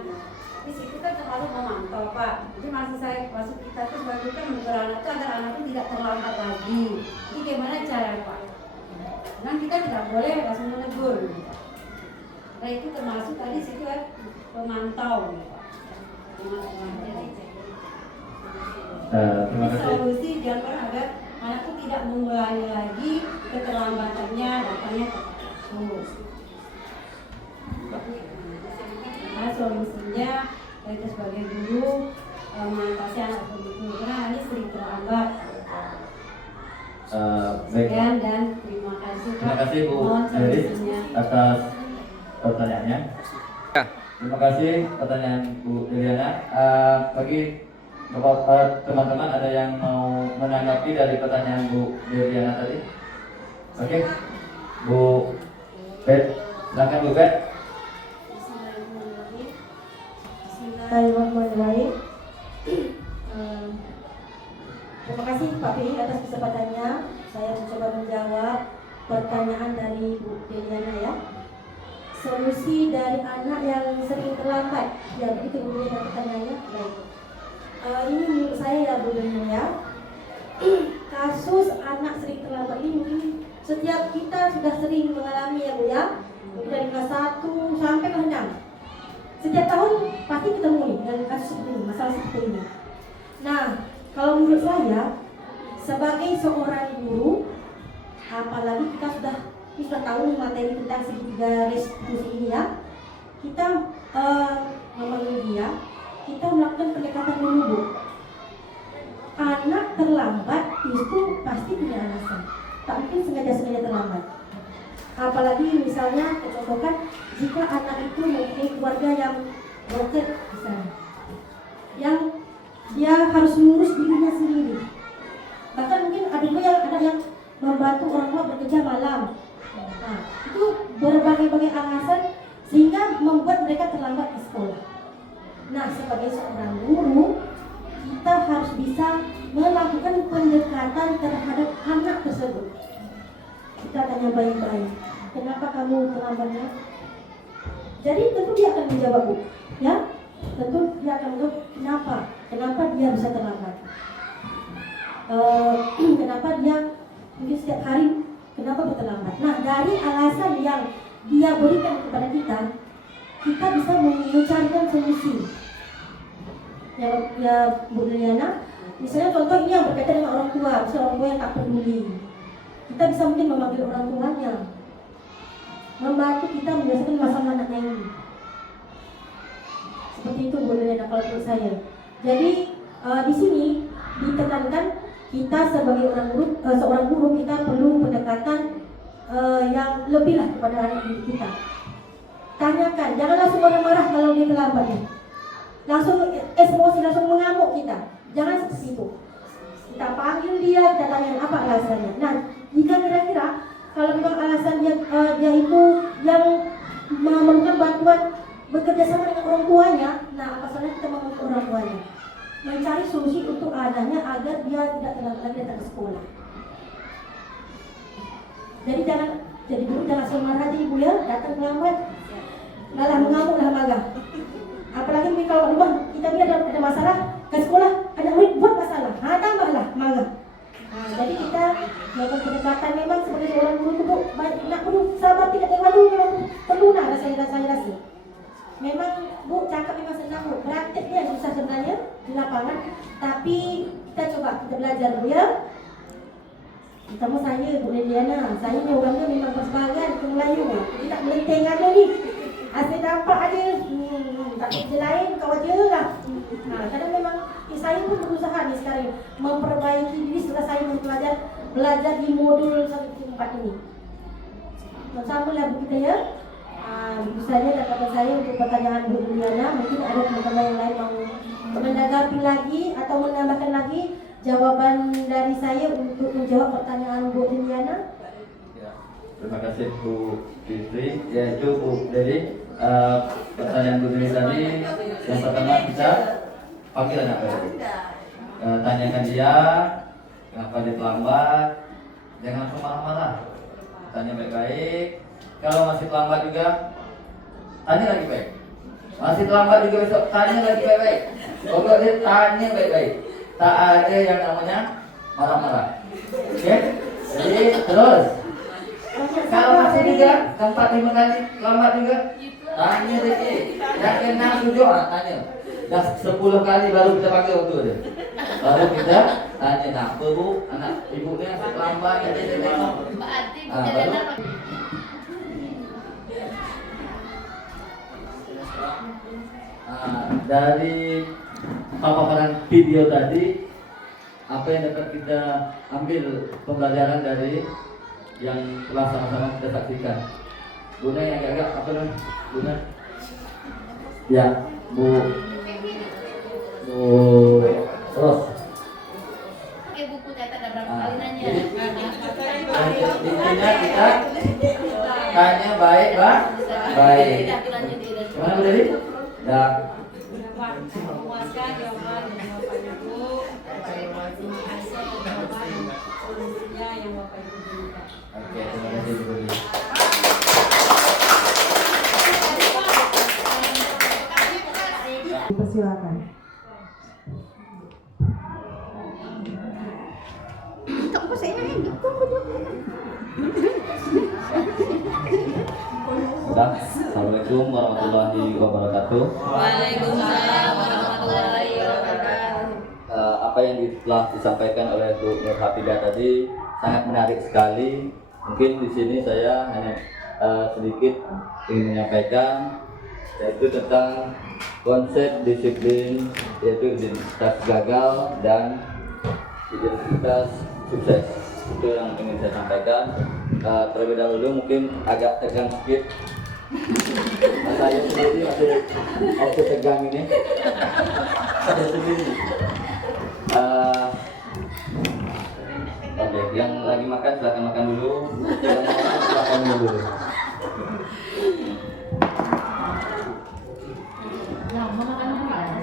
Tapi situ kan terlalu memantau Pak. Jadi maksud kita itu sebagai kan menegur anak itu agar anak itu tidak terlambat lagi. Jadi gimana cara Pak? Nah kita tidak boleh langsung menegur. Nah itu termasuk tadi situ kan pemantau. Terima kasih. Solusi jangan agar anak itu tidak mengulangi lagi keterlambatannya datangnya terus. Nah solusinya kita sebagai guru mengatasi anak begitu karena ini sering terlambat. Baik. Sekian dan terima kasih Pak. Terima kasih Bu Mohon Dewi solusinya. atas pertanyaannya. Terima kasih pertanyaan Bu Deliana. Bagi teman-teman ada yang mau menanggapi dari pertanyaan Bu Deliana tadi? Oke, Bu Bet, silakan Bu Bet. Bismillahirrahmanirrahim. Terima kasih Pak Pei atas kesempatannya. Saya mencoba menjawab pertanyaan dari Bu Deliana ya. Solusi dari anak yang sering terlambat. Ya begitu Bu Deliana pertanyaannya. Baik. Ini menurut saya ya Bu Deliana ya. Kasus anak sering terlambat ini mungkin setiap kita sudah sering mengalami ya Bu ya. Dari kelas 1 sampai kelas 6. Setiap tahun pasti kita mulai dengan kasus seperti ini, masalah seperti ini. Nah, kalau menurut saya sebagai seorang guru, apalagi kita sudah tahu materi tentang segitiga restitusi ini ya, kita memanggil dia, kita melakukan pendekatan menyeluruh. Anak terlambat itu pasti punya alasan, tak mungkin sengaja terlambat. Apalagi misalnya contohkan jika anak itu mempunyai keluarga yang broken misalnya, yang dia harus mengurus dirinya sendiri. Bahkan mungkin ada juga anak yang membantu orang tua bekerja malam. Nah, itu berbagai-bagai alasan sehingga membuat mereka terlambat di sekolah. Nah, sebagai seorang guru, kita harus bisa melakukan pendekatan terhadap anak tersebut. Kita tanya baik-baik, kenapa kamu terlambatnya? Jadi tentu dia akan menjawab Bu, ya. Tentu dia akan menjawab kenapa dia bisa terlambat. Kenapa dia mungkin setiap hari kenapa terlambat. Nah dari alasan yang dia berikan kepada kita bisa mencarikan solusi. Ya Bu Deliana, misalnya contoh ini yang berkaitan dengan orang tua, misalnya orang tua yang tak peduli. Kita bisa mungkin memanggil orang tuanya, membantu kita menyelesaikan masalah anaknya ini. Seperti itu Bu Deliana kalau menurut saya. Jadi di sini ditekankan kita sebagai seorang guru kita perlu pendekatan yang lebih lah kepada anak didik kita. Tanyakan, jangan langsung marah-marah kalau dia terlambat ya. Langsung emosi, langsung mengamuk kita. Jangan seperti itu. Kita panggil dia, kita tanya apa alasannya. Nah, jika kira-kira kalau memang alasan dia itu yang memerlukan bantuan bekerja sama dengan orang tuanya, nah apa salahnya kita memanggil orang tuanya, mencari solusi untuk anaknya agar dia tidak terlambat lagi datang ke sekolah. Jadi guru jangan langsung marah aja Ibu ya, datang terlambat, malah mengamuk, malah marah. guru tu Bu, nak guru sahabat tidak dewa dulu memang perlu nak rasa. Memang Bu cakap memang senang Bu, praktik dia yang susah sebenarnya di lapangan, tapi kita belajar Bu ya. Sama saya Bu Liliana, saya ni orangnya memang bersemangat ke Melayu, tidak melenteng aja ni. Asyik dapat aja, tak kerja lain kau aja lah. Kadang memang saya pun berusaha ni sekarang memperbaiki diri setelah saya belajar di modul 1-4 ini. Sama lah Bu kita ya. Itu saja kata saya untuk pertanyaan Bu Liliana. Mungkin ada teman-teman yang lain mau menanggapi lagi atau menambahkan lagi jawaban dari saya untuk menjawab pertanyaan Bu Liliana. Ya, terima kasih Bu Fitri. Yaitu Bu Dedi, pertanyaan Bu Dedi tadi yang pertama kita panggil anak tadi. Tanyakan dia kenapa dia terlambat, jangan langsung marah-marah. Tanya baik-baik. Kalau masih terlambat juga, tanya lagi baik. Masih terlambat juga besok, tanya lagi baik-baik. Pokoknya dia tanya baik-baik. Tak ada yang namanya marah-marah. Oke? Jadi terus. Kalau masih juga 4-5 kali lambat juga, tanya lagi. Yang kena 7, tanya. Dah 10 kali baru kita panggil waktu dia. Baru kita tanya, kenapa Bu, anak ibunya lambat, dia tengok. Baru. Dari paparan video tadi, apa yang dapat kita ambil pembelajaran dari yang telah sama-sama kita saksikan? Bunda yang agak apa namanya? Bunda? Ya, Bu Ros. Pakai buku catat ada berapa kali nanya. Intinya kita tanya baik, Pak. Baik. Gimana Bu Dedi? Ya. Memuaskan jawabannya Bu. Terima kasih jawaban solusinya yang Bapak Ibu berikan. Oke, terima kasih Bu Dedi. Persilakan. Sudah. Assalamualaikum warahmatullahi wabarakatuh. Waalaikumsalam warahmatullahi wabarakatuh. Apa yang telah disampaikan oleh Bu Nur Hafidah tadi sangat menarik sekali. Mungkin di sini saya hanya sedikit ingin menyampaikan, yaitu tentang konsep disiplin, yaitu identitas gagal dan identitas sukses. Itu yang ingin saya sampaikan. Terlebih dahulu mungkin agak tegang sedikit. Saya sendiri masih tegang ini. Saya sendiri. Oke, yang lagi makan silakan makan dulu. Yang mau makan silakan dulu.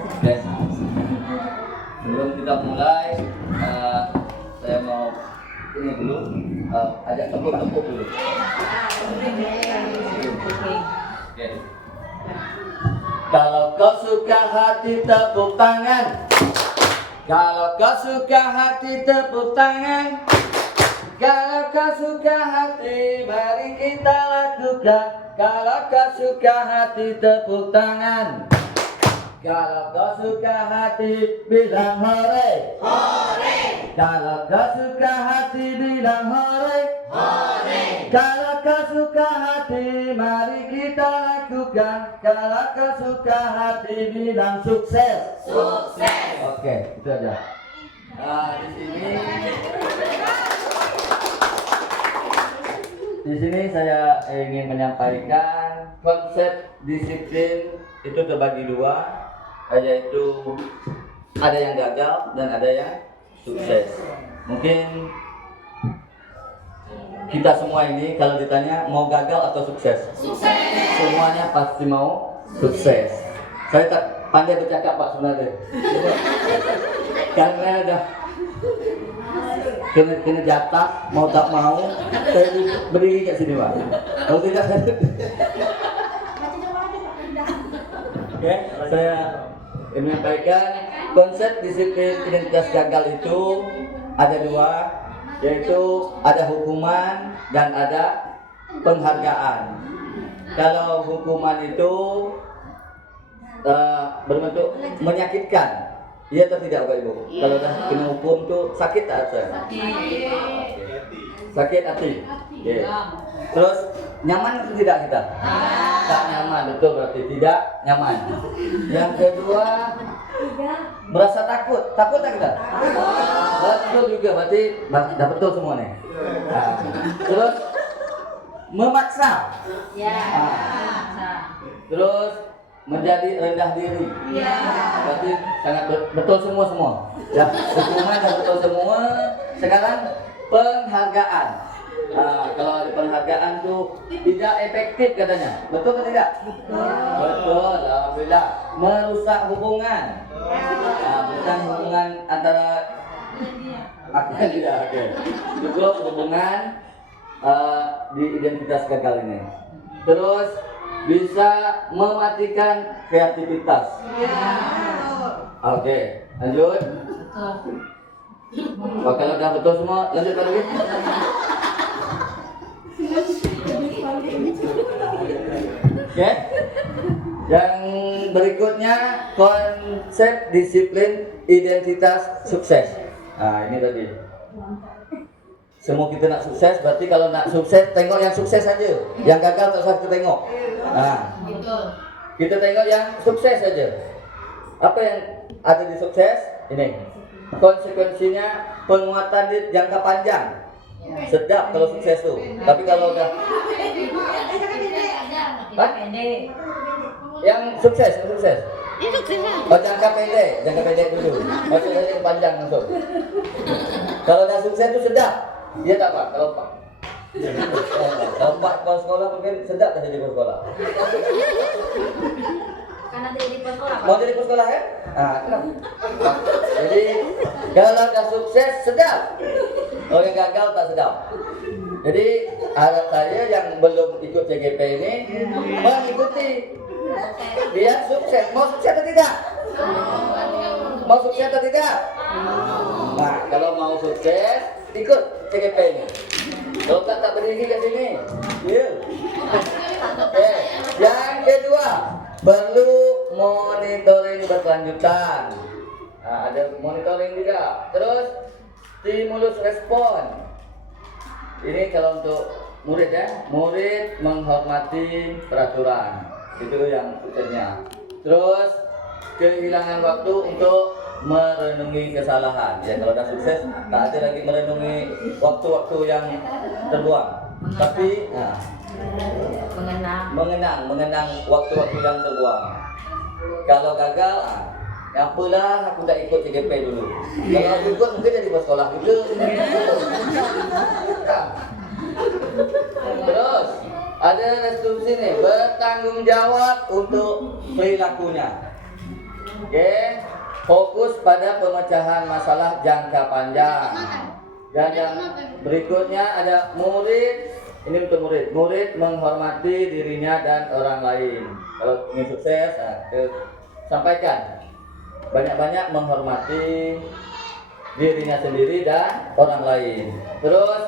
Oke. Sebelum kita mulai, saya mau ini dulu, ajak tepuk-tepuk dulu. Oke. Kalau kau suka hati tepuk tangan. Kalau kau suka hati tepuk tangan. Kalau kau suka hati mari kita lakukan. Kalau kau suka hati tepuk tangan. Kalau kau suka hati bilang hore. Hore. Kalau kau suka hati bilang hore. Hore. Kalau kau suka hati mari kita lakukan. Kalau kau suka hati bilang sukses. Sukses. Oke, itu aja. Di sini saya ingin menyampaikan konsep disiplin itu terbagi dua, yaitu ada yang gagal dan ada yang sukses. Mungkin kita semua ini kalau ditanya mau gagal atau sukses? Sukses. Semuanya pasti mau sukses. Saya tak pandai bercakap Pak sebenarnya. Karena ada kena jatah mau tak mau saya berdiri kat sini Pak. Kalau tidak saya Oke, saya menyampaikan konsep disiplin identitas gagal itu ada dua, yaitu ada hukuman dan ada penghargaan. Kalau hukuman itu berbentuk menyakitkan, iya atau tidak Bapak Ibu? Kalau dah kena hukum tuh sakit tak saya? Sakit hati. Oke. Terus nyaman atau tidak kita? Tak nyaman, betul, berarti tidak nyaman. Yang kedua, merasa takut. Takut tak kita? Betul juga, berarti dah betul semua nih. Nah, terus memaksa. Terus menjadi rendah diri. Berarti sangat betul semua. Ya, hukuman dan betul semua. Sekarang penghargaan. Kalau ada penghargaan tuh tidak efektif katanya. Betul atau tidak? Betul. Alhamdulillah. Merusak hubungan. Bukan hubungan antara akan tidak. Oke. Itu hubungan di identitas gagal ini. Terus bisa mematikan kreativitas. Oke, lanjut. Kalau udah betul semua, lanjut lagi. Oke. Yang berikutnya konsep disiplin identitas sukses. Nah, ini tadi. Semua kita nak sukses, berarti kalau nak sukses tengok yang sukses saja. Yang gagal tak usah kita tengok. Nah, kita tengok yang sukses saja. Apa yang ada di sukses? Ini. Konsekuensinya penguatan di jangka panjang. Sedap kalau sukses tuh. Tapi kalau udah yang sukses. Oh, jangka pendek dulu. Maksudnya yang panjang masuk. Kalau udah sukses itu sedap. Dia tak apa, kalau Pak kepala sekolah mungkin sedap dah jadi kepala sekolah. Karena jadi kepala sekolah. Mau jadi kepala sekolah ya? Jadi kalau dah sukses sedap, kalau yang gagal tak sedap. Jadi harap saya yang belum ikut CGP ini mengikuti. Dia sukses, mau sukses atau tidak? Mau sukses atau tidak? Nah, kalau mau sukses ikut CGP ini. Kalau tak berdiri ke sini. Ya. Oke. Yang kedua, perlu monitoring berkelanjutan. Nah, ada monitoring juga. Terus stimulus respon. Ini kalau untuk murid ya, murid menghormati peraturan. Itu yang suksesnya. Terus kehilangan waktu untuk merenungi kesalahan. Ya kalau dah sukses, tak ada lagi merenungi waktu-waktu yang terbuang. Tapi mengenang waktu-waktu yang terbuang. Kalau gagal, apalah aku tak ikut CGP dulu. Kalau aku ikut mungkin jadi bos sekolah juga. Terus ada resolusi nih, bertanggung jawab untuk perilakunya. Oke, fokus pada pemecahan masalah jangka panjang. Dan yang berikutnya ada murid. Ini untuk murid menghormati dirinya dan orang lain. Kalau ingin sukses, sampaikan banyak-banyak menghormati dirinya sendiri dan orang lain. Terus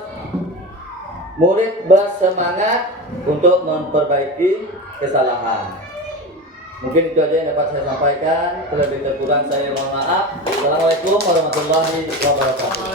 murid bersemangat untuk memperbaiki kesalahan. Mungkin itu aja yang dapat saya sampaikan. Terlebih kurang saya mohon maaf. Assalamualaikum warahmatullahi wabarakatuh.